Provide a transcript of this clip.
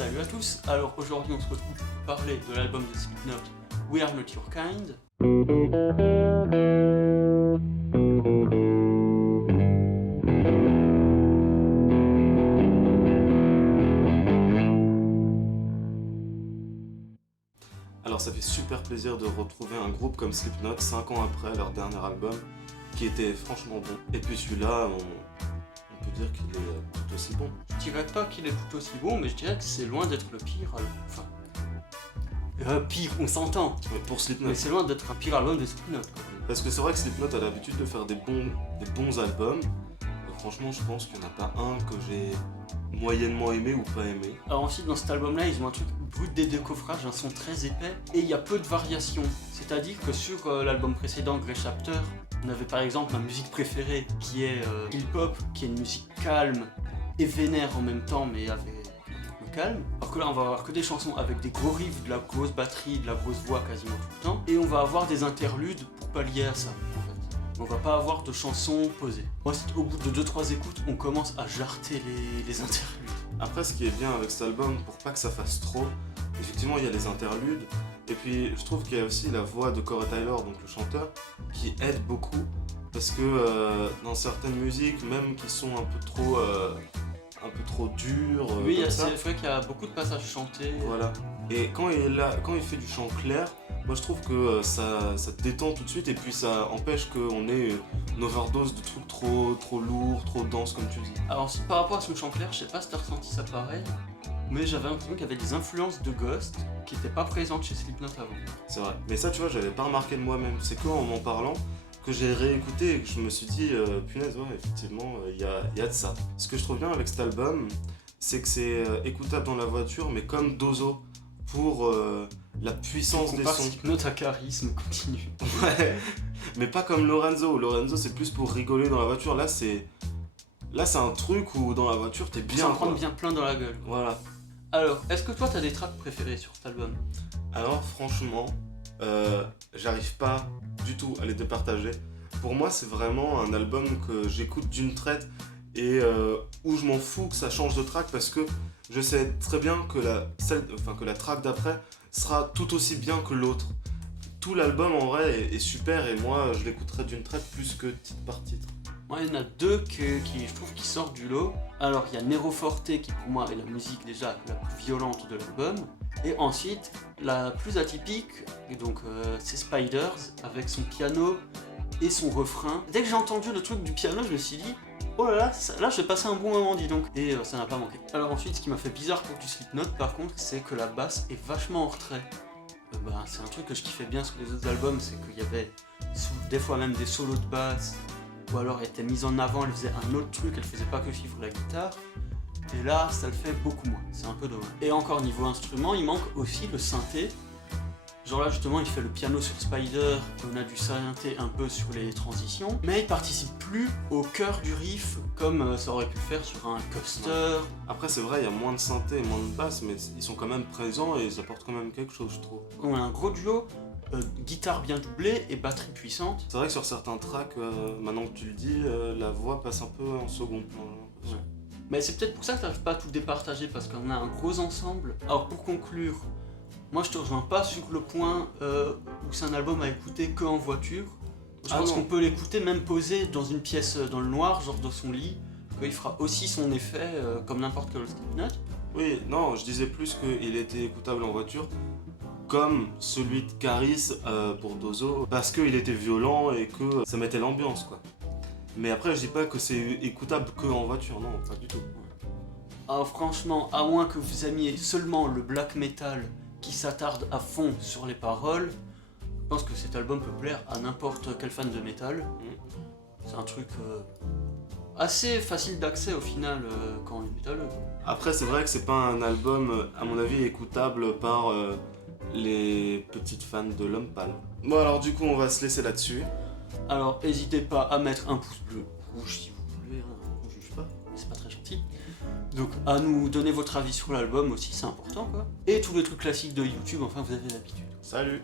Salut à tous, alors aujourd'hui on se retrouve pour parler de l'album de Slipknot, We Are Not Your Kind. Alors ça fait super plaisir de retrouver un groupe comme Slipknot 5 ans après leur dernier album qui était franchement bon. Et puis celui-là, on peut dire qu'il est tout aussi bon. Je dirais pas qu'il est tout aussi bon, mais je dirais que c'est loin d'être le pire. Enfin, pire, on s'entend. Ouais, pour Slipknot. Mais c'est loin d'être un pire album de Slipknot quand même. Parce que c'est vrai que Slipknot a l'habitude de faire des bons albums. Et franchement, je pense qu'il n'y en a pas un que j'ai moyennement aimé ou pas aimé. Alors ensuite dans cet album là ils ont un truc brut des décoffrages, un son très épais et il y a peu de variations. C'est-à-dire que sur l'album précédent Grey Chapter, on avait par exemple ma musique préférée qui est Hip Hop, qui est une musique calme et vénère en même temps mais avec le calme. Alors que là on va avoir que des chansons avec des gros riffs, de la grosse batterie, de la grosse voix quasiment tout le temps. Et on va avoir des interludes pour pallier à ça en fait. On va pas avoir de chansons posées. Ensuite au bout de 2-3 écoutes on commence à jarter les interludes. Après, ce qui est bien avec cet album, pour pas que ça fasse trop, effectivement il y a les interludes. Et puis je trouve qu'il y a aussi la voix de Corey Taylor, donc le chanteur, qui aide beaucoup. Parce que dans certaines musiques, même qui sont un peu trop dures, Oui, comme ça, c'est vrai qu'il y a beaucoup de passages chantés. voilà. Et quand il fait du chant clair, moi je trouve que ça te détend tout de suite et puis ça empêche qu'on ait une overdose de trucs trop lourds, trop denses comme tu dis. Alors si par rapport à son chant clair, je sais pas si t'as ressenti ça pareil, mais j'avais l'impression qu'il y avait des influences de Ghost qui n'étaient pas présentes chez Slipknot avant. C'est vrai. Mais ça tu vois, j'avais pas remarqué de moi-même. C'est qu'en m'en parlant que j'ai réécouté et que je me suis dit, punaise, ouais, effectivement, il y a de ça. Ce que je trouve bien avec cet album, c'est que c'est écoutable dans la voiture, mais comme Dozo, pour la puissance des sons. Slipknot à charisme continu. Ouais, mais pas comme Lorenzo. Lorenzo, c'est plus pour rigoler dans la voiture. Là, c'est un truc où dans la voiture, t'es Bien bien. s'en prendre quoi. bien plein dans la gueule. Voilà. Alors, est-ce que toi t'as des tracks préférés sur cet album? Alors, franchement, j'arrive pas du tout à les départager. Pour moi, c'est vraiment un album que j'écoute d'une traite et où je m'en fous que ça change de track parce que je sais très bien que la track d'après sera tout aussi bien que l'autre. Tout l'album en vrai est super et moi je l'écouterai d'une traite plus que titre par titre. Moi, il y en a deux qui je trouve qui sortent du lot. Alors, il y a Nero Forte qui pour moi est la musique déjà la plus violente de l'album. Et ensuite, la plus atypique, et donc c'est Spiders avec son piano et son refrain. Dès que j'ai entendu le truc du piano, je me suis dit oh là là, là je vais passer un bon moment, dis donc. Et ça n'a pas manqué. Alors ensuite, ce qui m'a fait bizarre pour du Slipknot par contre, c'est que la basse est vachement en retrait. C'est un truc que je kiffais bien sur les autres albums, c'est qu'il y avait des fois même des solos de basse, ou alors elle était mise en avant, elle faisait un autre truc, elle faisait pas que suivre la guitare. Et là, ça le fait beaucoup moins, c'est un peu dommage. Et encore niveau instrument, il manque aussi le synthé. Genre là justement il fait le piano sur Spider, on a du synthé un peu sur les transitions, mais il participe plus au cœur du riff comme ça aurait pu le faire sur un Custer. Après c'est vrai, il y a moins de synthé et moins de basse, mais ils sont quand même présents et ils apportent quand même quelque chose, je trouve. On a un gros duo, guitare bien doublée et batterie puissante. C'est vrai que sur certains tracks, maintenant que tu le dis, la voix passe un peu en second plan. J'ai l'impression. Mais c'est peut-être pour ça que t'arrives pas à tout départager, parce qu'on a un gros ensemble. Alors pour conclure, moi je te rejoins pas sur le point où c'est un album à écouter que en voiture. Je pense qu'on peut l'écouter même posé dans une pièce dans le noir, genre dans son lit, qu'il fera aussi son effet comme n'importe quel autre Slipknot. Oui, non, je disais plus qu'il était écoutable en voiture, comme celui de Caris pour Dozo, parce qu'il était violent et que ça mettait l'ambiance, quoi. Mais après, je dis pas que c'est écoutable que en voiture, non, pas du tout. Alors franchement, à moins que vous aimiez seulement le black metal qui s'attarde à fond sur les paroles, je pense que cet album peut plaire à n'importe quel fan de métal. C'est un truc assez facile d'accès au final quand on est métalleux. Après, c'est vrai que c'est pas un album, à mon avis, écoutable par les petites fans de l'homme pâle. Bon, alors du coup, on va se laisser là-dessus. Alors n'hésitez pas à mettre un pouce bleu, rouge si vous voulez, hein, on juge pas, mais c'est pas très gentil. Donc à nous donner votre avis sur l'album aussi, c'est important quoi. Et tous les trucs classiques de YouTube, enfin vous avez l'habitude. Salut!